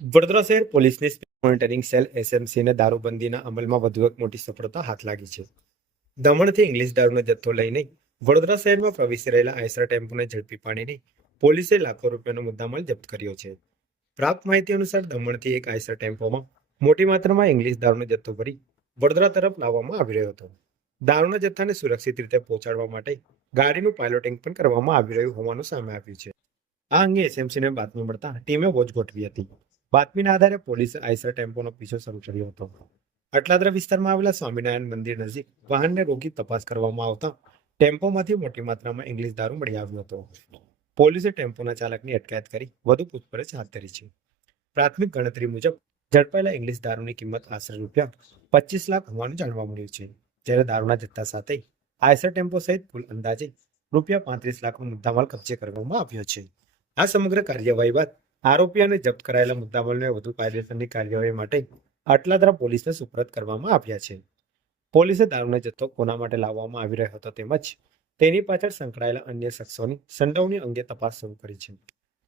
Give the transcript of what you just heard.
વડોદરા શહેર પોલીસની monitoring cell એસએમસીને દારૂબંધીના અમલમાં વધુ એક મોટી સફળતા હાથ લાગી છે. દમણથી ઇંગ્લિશ દારૂનો જથ્થો લઈને વડોદરા શહેરમાં પ્રવેશી રહેલા આઈસર ટેમ્પોને ઝડપી પાડીને પોલીસે લાખો રૂપિયાનો મુદ્દામાલ જપ્ત કર્યો છે. પ્રાપ્ત માહિતી અનુસાર દમણથી એક આઈસર ટેમ્પોમાં મોટી માત્રામાં ઇંગ્લિશ દારૂનો જથ્થો ભરી વડોદરા તરફ લાવવામાં આવી રહ્યો હતો. દારૂના જથ્થાને સુરક્ષિત રીતે પહોંચાડવા માટે ગાડીનું પાયલોટિંગ પણ કરવામાં આવી રહ્યું હોવાનું સામે આવ્યું છે. આ અંગે એસએમસીને બાતમી મળતા ટીમે વોચ ગોઠવી હતી. બાતમીના આધારે પોલીસે આઈસર ટેમ્પોનો પીછો શરૂ કર્યો હતો. અટલાદરા વિસ્તારમાં આવેલા સ્વામિનારાયણ મંદિર નજીક વાહનને રોકી તપાસ કરવામાં આવતા ટેમ્પોમાંથી મોટી માત્રામાં ઇંગ્લિશ દારૂ મળી આવ્યો હતો. પોલીસે ટેમ્પોના ચાલકની અટકાયત કરી વધુ પૂછપરછ હાથ ધરી છે. પ્રાથમિક ગણતરી મુજબ ઝડપાયેલા ઇંગ્લિશ દારૂની કિંમત આશરે ₹25 લાખ હોવાનું જાણવા મળ્યું છે. જ્યારે દારૂના જથ્થા સાથે આઈસર ટેમ્પો સહિત કુલ અંદાજે ₹35 લાખનો મુદ્દામાલ કબજે કરવામાં આવ્યો છે. આ સમગ્ર કાર્યવાહી બાદ આરોપીઓને જપ્ત કરાયેલા મુદ્દામાલને વધુ કાયદેસરની કાર્યવાહી માટે અટલાદરા પોલીસને સુપરત કરવામાં આવ્યા છે. પોલીસે દારૂનો જથ્થો કોના માટે લાવવામાં આવી રહ્યો હતો તેમજ તેની પાછળ સંકળાયેલા અન્ય શખ્સોની સંડોવણી અંગે તપાસ શરૂ કરી છે.